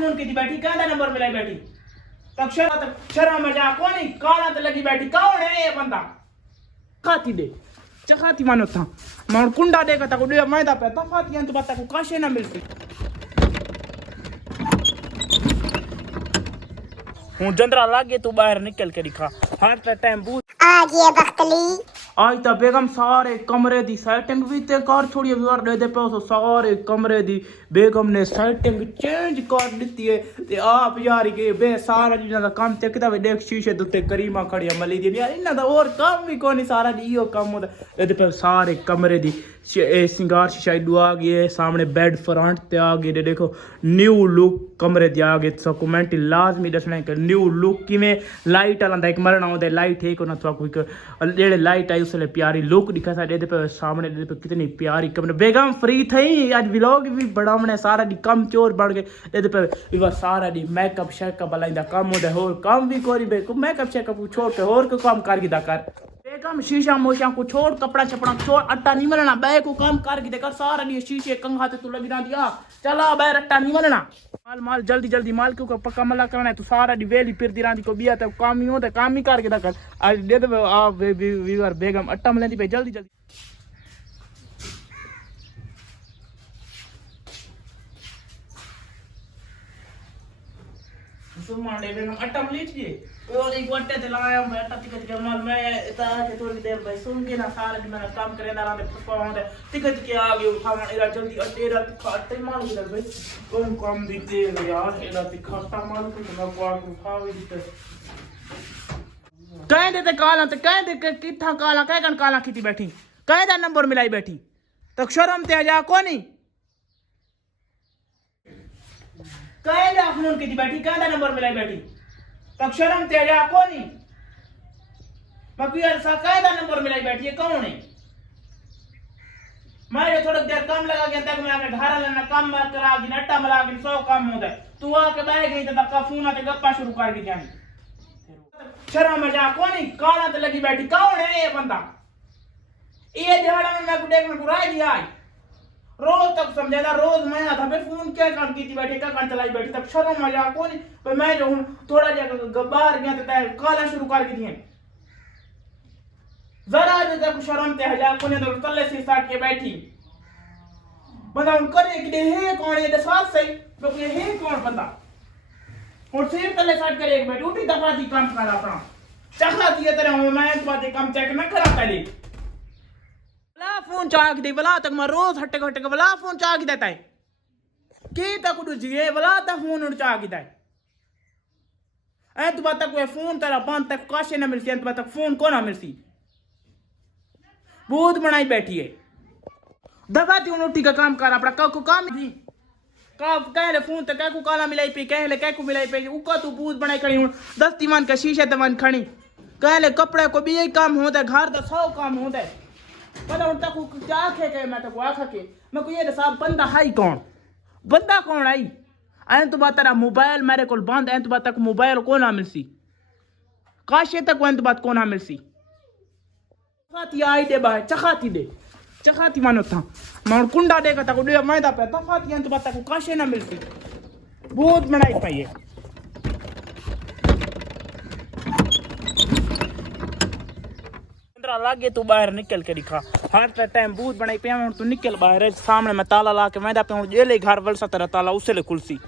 phone की बैठी कहना नंबर मिलाई बैठी तक शर्म में जा कौन काला तो लगी बैठी कौन है ये बंदा खाती दे चखाती मानो था मैं कुंडा देगा तक दे मैदा पे तफाती अंत बात को काशे ना मिलती हूं जंदरा लागे तू बाहर निकल के दिखा हर टाइम बूझ आ गया बख्तली आज तो बेगम सारे कमरे दी सेटिंग भी ते कर छोड़ी व्यूअर दे दे पे सारे कमरे दी बेगम ने सेटिंग चेंज कर दी है ते आप यार के बे सारा जिना दा काम ते किदा देख शीशे दुते करीमा खड़ी मली दी यार इना दा और काम भी कोनी सारा इयो काम होदा दे पे सारे कमरे दी सिंगार शीशा दुआ गए सामने बेड फ्रंट ते आ गए देखो न्यू लुक कमरे दी आ गए सो कमेंट लाजमी दसना कि न्यू लुक किवें लाइट आंदा एक मरना होंदा लाइट है को ना तो कोई जेड़े लाइट आई उसले प्यारी लुक दिखा सा दे पे सामने दे पे कितनी प्यारी कमरे बेगम फ्री थई आज व्लॉग भी बड़ा हमने सारा दी कम चोर बढ़ गए दे पे इवा सारा दी मेकअप शेकअप लाइंदा काम होंदा और काम भी कोरी बे मेकअप शेकअप छोड़ के और को काम कर गिदा कर बेगम शीशा मोशा को छोड़ कपड़ा छपड़ा छोड़ अट्टा नहीं मिलना बे को काम कर गिदे कर सारा दी शीशे कंघा ते तू लगी ना दिया चला बे अट्टा नहीं मिलना माल माल जल्दी जल्दी माल क्यों पक्का मला करना है तू सारा दी वेली फिर दी रांदी को बिया ते काम ही होता काम ही कर गिदा कर आज दे दे आ वीवर बेगम अट्टा मिलती पे जल्दी जल्दी सुमाने बेगम अट्टा मिली थी और एक वट्टे ते लाया मैं अट्टा टिकट के माल मैं इता के थोड़ी देर भाई सुन के ना सारा दिन मेरा काम करे ना रांदे फपा होंदे टिकट के आ गयो खाना एरा जल्दी अट्टे रा अट्टे माल गिदा भाई कौन काम दीते यार एरा तिखटा माल को ना को आग उठावे दीते कह देते काला तो कह दे के किथा काला कह कन काला खीती बैठी कह दा नंबर मिलाई बैठी तो शर्म ते जा कोनी कह दा फोन की बैठी कह दा नंबर मिलाई बैठी तो शर्म ते जा कोनी बाकी यार सा कह दा नंबर मिलाई बैठी है कौन है मैं थोड़ा देर कम लगा गया तक मैं आके ढारा लेना काम करा दी नट्टा मला के 100 काम होता है तू आके बैठ गई तो का फोन आते गप्पा शुरू कर दी जानी शर्म में जा कोनी काला तो लगी बैठी कौन है ये बंदा ये दिहाड़ा में मैं को देखने को राय दिया रोज तक समझेगा रोज मैं आता फिर फोन क्या काम की थी बैठी क्या काम चलाई बैठी तब शर्म में जा कोनी पर मैं जो हूं थोड़ा जगह बाहर गया तो काला शुरू कर दी जरा भी तक शर्म ते हजार कोने तो तल्ले से स्टार्ट के बैठी बंदा उन करे कि हे कौन ये साथ सही तो ये हे कौन बंदा और सिर तले साइड करे एक बैठ उठी दफा दी काम कर अपना चखला दिए तेरे मैं तो बात काम चेक न करा पहले बला फोन चाक दे बला तक मैं रोज हटे हटे के बला फोन चाक देता है की तक उड़ जिए बला तक फोन उड़ चाक देता है ए तू बात तक फोन तेरा बंद तक काशे न मिलती तू बात तक फोन को ना मिलती बहुत बनाई बैठी है दबाती उन उठी का काम कर अपना को काम थी का कहले फोन तो कह को काला मिलाई पे कहले कह को मिलाई पे उका तू बूझ बनाई खड़ी हूं 10 तिमान का शीशे तमन खड़ी कहले कपड़े को भी यही काम होता है घर का 100 काम होता है पता उन तक क्या आखे के मैं तो आखा के मैं को ये साहब बंदा है कौन बंदा कौन आई आए तो बात तेरा मोबाइल मेरे को बंद है तो बात तक मोबाइल को ना मिलसी काशे तक वन तो बात को ना मिलसी चखाती आई दे बाहर चखाती मानो था मैं कुंडा देगा तक दे मैदा पे तफाती अंत बात को काशे ना मिलती बहुत बनाई पाई है लागे तू बाहर निकल के दिखा हर टाइम बहुत बनाई पे तू निकल बाहर सामने मैं ताला ला के मैदा पे जेले घर वलसा तेरा ताला उसे ले खुलसी